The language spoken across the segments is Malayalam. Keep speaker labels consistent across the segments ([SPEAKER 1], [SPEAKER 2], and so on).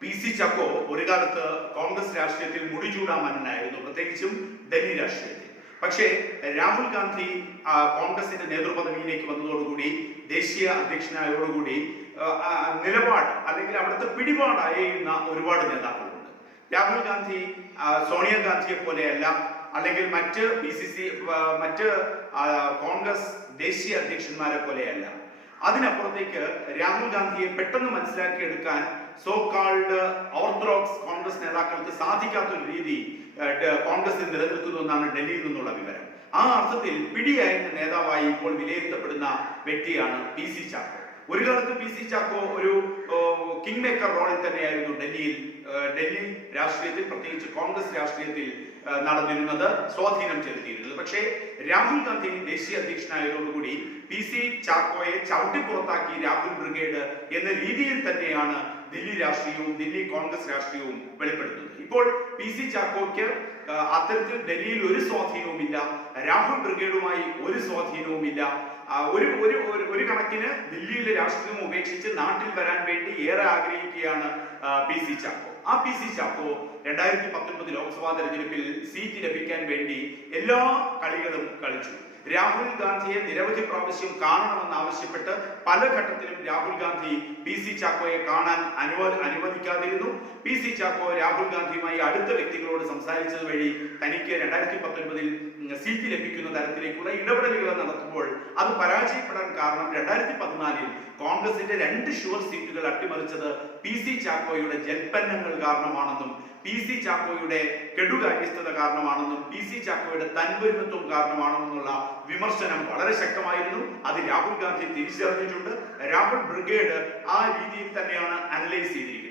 [SPEAKER 1] പി സി ചക്കോ ഒരു കാലത്ത് കോൺഗ്രസ് രാഷ്ട്രീയത്തിൽ മുടിചൂടാമന്നായിരുന്നു പ്രത്യേകിച്ചും ഡൽഹി രാഷ്ട്രീയത്തിൽ. പക്ഷേ രാഹുൽ ഗാന്ധി കോൺഗ്രസിന്റെ നേതൃപദവിയിലേക്ക് വന്നതോടുകൂടി ദേശീയ അധ്യക്ഷനായതോടുകൂടി നിലപാട് അല്ലെങ്കിൽ അവിടുത്തെ പിടിപാട് അയയുന്ന ഒരുപാട് നേതാക്കളുണ്ട്. രാഹുൽ ഗാന്ധി സോണിയാഗാന്ധിയെ പോലെയല്ല അല്ലെങ്കിൽ മറ്റ് ബി സി സി മറ്റ് കോൺഗ്രസ് ദേശീയ അധ്യക്ഷന്മാരെ പോലെയല്ല. അതിനപ്പുറത്തേക്ക് രാഹുൽ ഗാന്ധിയെ പെട്ടെന്ന് മനസ്സിലാക്കിയെടുക്കാൻ സോ കാൾഡ് ഓർത്തഡോക്സ് കോൺഗ്രസ് നേതാക്കൾക്ക് സാധിക്കാത്ത ഒരു രീതി കോൺഗ്രസ് നിലനിൽക്കുന്നു എന്നാണ് ഡൽഹിയിൽ നിന്നുള്ള വിവരം. ആ അർത്ഥത്തിൽ പിടിയായിരുന്ന നേതാവായി ഇപ്പോൾ വിലയിരുത്തപ്പെടുന്ന വ്യക്തിയാണ് പി സി ചാക്കോ. ഒരു കാലത്ത് പി സി ചാക്കോ ഒരു കിങ് മേക്കർ റോളിൽ തന്നെയായിരുന്നു ഡൽഹിയിൽ ഡൽഹി രാഷ്ട്രീയത്തിൽ പ്രത്യേകിച്ച് കോൺഗ്രസ് രാഷ്ട്രീയത്തിൽ നടന്നിരുന്നത് സ്വാധീനം ചെലുത്തിയിരുന്നത്. പക്ഷേ രാഹുൽ ഗാന്ധി ദേശീയ അധ്യക്ഷനായതോടുകൂടി പി സി ചാക്കോയെ ചവിട്ടി പുറത്താക്കി രാഹുൽ ബ്രിഗേഡ് എന്ന രീതിയിൽ തന്നെയാണ് ദില്ലി രാഷ്ട്രീയവും ദില്ലി കോൺഗ്രസ് രാഷ്ട്രീയവും വെളിപ്പെടുത്തുന്നത് ഇപ്പോൾ പി സി ചാക്കോയ്ക്ക് അത്തരത്തിൽ ഡൽഹിയിൽ ഒരു സ്വാധീനവുമില്ല രാഹുൽ ബ്രിഗേഡുമായി ഒരു സ്വാധീനവുമില്ല ആ, ഒരു ഒരു ഒരു- കണക്കിന് ദില്ലിയിലെ രാഷ്ട്രീയം ഉപേക്ഷിച്ച് നാട്ടിൽ വരാൻ വേണ്ടി ഏറെ ആഗ്രഹിക്കുകയാണ് പി സി ചാക്കോ. ആ പി സി ചാക്കോ രണ്ടായിരത്തി പത്തൊൻപത് ലോക്സഭാ തെരഞ്ഞെടുപ്പിൽ സീറ്റ് ലഭിക്കാൻ വേണ്ടി എല്ലാ കളികളും കളിച്ചു. രാഹുൽ ഗാന്ധിയെ നിരവധി പ്രാവശ്യം കാണണമെന്ന് ആവശ്യപ്പെട്ട് പല ഘട്ടത്തിലും രാഹുൽ ഗാന്ധി പി സി ചാക്കോയെ കാണാൻ അനുവ അനുവദിക്കാതിരുന്നു. പി സി ചാക്കോ രാഹുൽ ഗാന്ധിയുമായി അടുത്ത വ്യക്തികളോട് സംസാരിച്ചത് വഴി തനിക്ക് രണ്ടായിരത്തി പത്തൊൻപതിൽ സീറ്റ് ലഭിക്കുന്ന തരത്തിലേക്കുള്ള ഇടപെടലുകൾ നടത്തുമ്പോൾ അത് പരാജയപ്പെടാൻ കാരണം രണ്ടായിരത്തി പതിനാലിൽ കോൺഗ്രസിന്റെ രണ്ട് ഷുവർ സീറ്റുകൾ അട്ടിമറിച്ചത് പി സി ചാക്കോയുടെ ജൽപ്പന്നങ്ങൾ കാരണമാണെന്നും പി സി ചാക്കോയുടെ കെടുകാര്യസ്ഥത കാരണമാണെന്നും പി സി ചാക്കോയുടെ തൻപരിമത്വം കാരണമാണെന്നുള്ള വിമർശനം വളരെ ശക്തമായിരുന്നു. അത് രാഹുൽ ഗാന്ധി തിരിച്ചറിഞ്ഞിട്ടുണ്ട്. രാഹുൽ ബ്രിഗേഡ് ആ രീതിയിൽ തന്നെയാണ് അനലൈസ് ചെയ്തിരിക്കുന്നത്.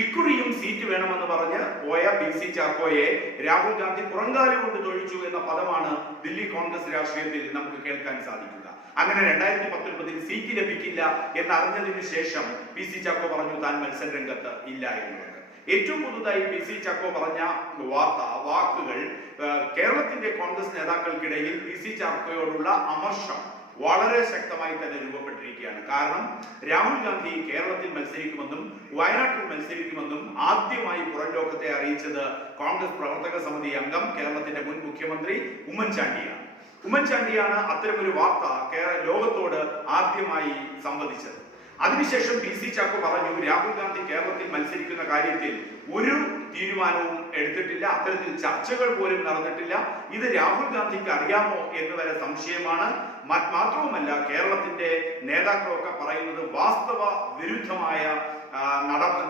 [SPEAKER 1] ഇക്കുറിയും സീറ്റ് വേണമെന്ന് പറഞ്ഞ് പോയ പി സി ചാക്കോയെ രാഹുൽ ഗാന്ധി പുറങ്കാലി കൊണ്ട് തൊഴിച്ചു എന്ന പദമാണ് ദില്ലി കോൺഗ്രസ് രാഷ്ട്രീയത്തിൽ നമുക്ക് കേൾക്കാൻ സാധിക്കുക. അങ്ങനെ രണ്ടായിരത്തി പത്തൊൻപതിൽ സീറ്റ് ലഭിക്കില്ല എന്നറിഞ്ഞതിനു ശേഷം പി സി ചാക്കോ പറഞ്ഞു താൻ മത്സര രംഗത്ത് ഇല്ല എന്നുള്ളത്. ഏറ്റവും പുതുതായി പി സി ചാക്കോ പറഞ്ഞ വാർത്ത വാക്കുകൾ കേരളത്തിന്റെ കോൺഗ്രസ് നേതാക്കൾക്കിടയിൽ പി സി ചാക്കോയോടുള്ള അമർഷം വളരെ ശക്തമായി തന്നെ രൂപപ്പെട്ടിരിക്കുകയാണ്. കാരണം രാഹുൽ ഗാന്ധി കേരളത്തിൽ മത്സരിക്കുമെന്നും വയനാട്ടിൽ മത്സരിക്കുമെന്നും ആദ്യമായി പുറം ലോകത്തെ അറിയിച്ചത് കോൺഗ്രസ് പ്രവർത്തക സമിതി അംഗം കേരളത്തിന്റെ മുൻ മുഖ്യമന്ത്രി ഉമ്മൻചാണ്ടിയാണ്. ഉമ്മൻചാണ്ടിയാണ് അത്തരമൊരു വാർത്ത കേരള ലോകത്തോട് ആദ്യമായി സംവദിച്ചത്. അതിനുശേഷം പി സി ചാക്കോ പറഞ്ഞു രാഹുൽ ഗാന്ധി കേരളത്തിൽ മത്സരിക്കുന്ന കാര്യത്തിൽ ഒരു തീരുമാനവും എടുത്തിട്ടില്ല. അത്തരത്തിൽ ചർച്ചകൾ പോലും നടന്നിട്ടില്ല. ഇത് രാഹുൽ ഗാന്ധിക്ക് അറിയാമോ എന്ന് വരെ സംശയമാണ്. മാത്രവുമല്ല കേരളത്തിന്റെ നേതാക്കളൊക്കെ പറയുന്നത് വാസ്തവ വിരുദ്ധമായ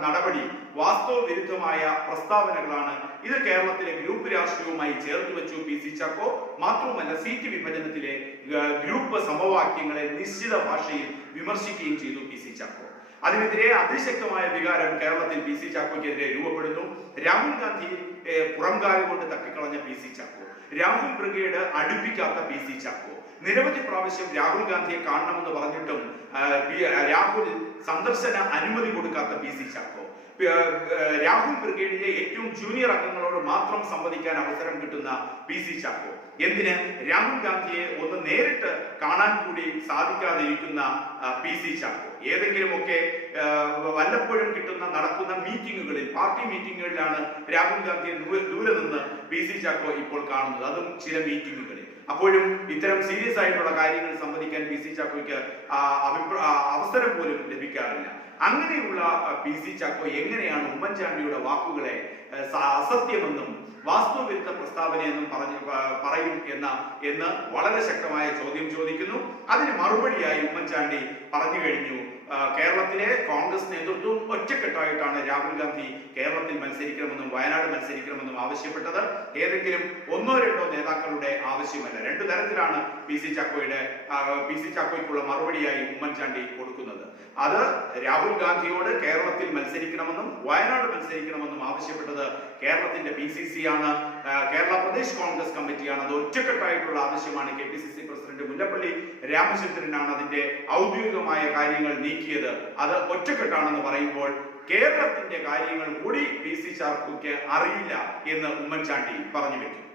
[SPEAKER 1] നടപടി വാസ്തവ വിരുദ്ധമായ പ്രസ്താവനകളാണ്. ഇത് കേരളത്തിലെ ഗ്രൂപ്പ് രാഷ്ട്രീയവുമായി ചേർത്ത് വെച്ചു പി സി ചാക്കോ. മാത്രവുമല്ല സീറ്റ് വിഭജനത്തിലെ ഗ്രൂപ്പ് സമവാക്യങ്ങളെ നിശ്ചിത ഭാഷയിൽ വിമർശിക്കുകയും ചെയ്തു പി സി ചാക്കോ. അതിനെതിരെ അതിശക്തമായ വികാരം കേരളത്തിൽ പി സി ചാക്കോയ്ക്കെതിരെ രൂപപ്പെടുന്നു. രാഹുൽ ഗാന്ധി പുറംകാലുകൊണ്ട് പുറംകാലം കൊണ്ട് തട്ടിക്കളഞ്ഞ P C Chacko. Rahul brigade അടുപ്പിക്കാത്ത P C Chacko. നിരവധി പ്രാവശ്യം രാഹുൽ ഗാന്ധിയെ കാണണമെന്ന് പറഞ്ഞിട്ടും രാഹുൽ സന്ദർശന അനുമതി കൊടുക്കാത്ത പി സി ചാക്കോ. രാഹുൽ ബ്രിഗേഡിന്റെ ഏറ്റവും ജൂനിയർ അംഗങ്ങളോട് മാത്രം സംവദിക്കാൻ അവസരം കിട്ടുന്ന പി സി ചാക്കോ. എന്തിന്? രാഹുൽ ഗാന്ധിയെ ഒന്ന് നേരിട്ട് കാണാൻ കൂടി സാധിക്കാതിരിക്കുന്ന പി സി ചാക്കോ. ഏതെങ്കിലുമൊക്കെ വല്ലപ്പോഴും കിട്ടുന്ന നടക്കുന്ന മീറ്റിങ്ങുകളിൽ പാർട്ടി മീറ്റിങ്ങുകളിലാണ് രാഹുൽ ഗാന്ധിയെ ദൂരെ നിന്ന് പി സി ചാക്കോ ഇപ്പോൾ കാണുന്നത്. അതും ചില മീറ്റിങ്ങുകളിൽ. അപ്പോഴും ഇത്തരം സീരിയസ് ആയിട്ടുള്ള കാര്യങ്ങൾ സംവദിക്കാൻ പി സി ചാക്കോയ്ക്ക് അവസരം പോലും ലഭിക്കാറില്ല. അങ്ങനെയുള്ള പി സി ചാക്കോ എങ്ങനെയാണ് ഉമ്മൻചാണ്ടിയുടെ വാക്കുകളെ അസത്യമെന്നും വാസ്തവവിരുദ്ധ പ്രസ്താവനയെന്നും പറഞ്ഞു പറയും എന്ന എന്ന് വളരെ ശക്തമായ ചോദ്യം ചോദിക്കുന്നു. അതിന് മറുപടിയായി ഉമ്മൻചാണ്ടി പറഞ്ഞു കഴിഞ്ഞു. കേരളത്തിലെ കോൺഗ്രസ് നേതൃത്വം ഒറ്റക്കെട്ടായിട്ടാണ് രാഹുൽ ഗാന്ധി കേരളത്തിൽ മത്സരിക്കണമെന്നും വയനാട് മത്സരിക്കണമെന്നും ആവശ്യപ്പെട്ടത്. ഏതെങ്കിലും ഒന്നോ രണ്ടോ നേതാക്കളുടെ ആവശ്യമല്ല. രണ്ടു തരത്തിലാണ് പി സി ചാക്കോയുടെ പി സി ചാക്കോയ്ക്കുള്ള മറുപടിയായി ഉമ്മൻചാണ്ടി കൊടുക്കുന്നത്. അത് രാഹുൽ ഗാന്ധിയോട് കേരളത്തിൽ മത്സരിക്കണമെന്നും വയനാട് മത്സരിക്കണമെന്നും ആവശ്യപ്പെട്ടത് കേരളത്തിന്റെ പി സി സി ആണ്. ആ, കേരള പ്രദേശ് കോൺഗ്രസ് കമ്മിറ്റിയാണ്. അത് ഒറ്റക്കെട്ടായിട്ടുള്ള ആവശ്യമാണ് K P C C president Mullappally രാമചന്ദ്രനാണ് അതിന്റെ ഔദ്യോഗികമായ കാര്യങ്ങൾ നീക്കിയത്. അത് ഒറ്റക്കെട്ടാണെന്ന് പറയുമ്പോൾ കേരളത്തിന്റെ കാര്യങ്ങൾ കൂടി പി സി ചാർക്കുക്ക് അറിയില്ല എന്ന് ഉമ്മൻചാണ്ടി പറഞ്ഞു വെക്കും.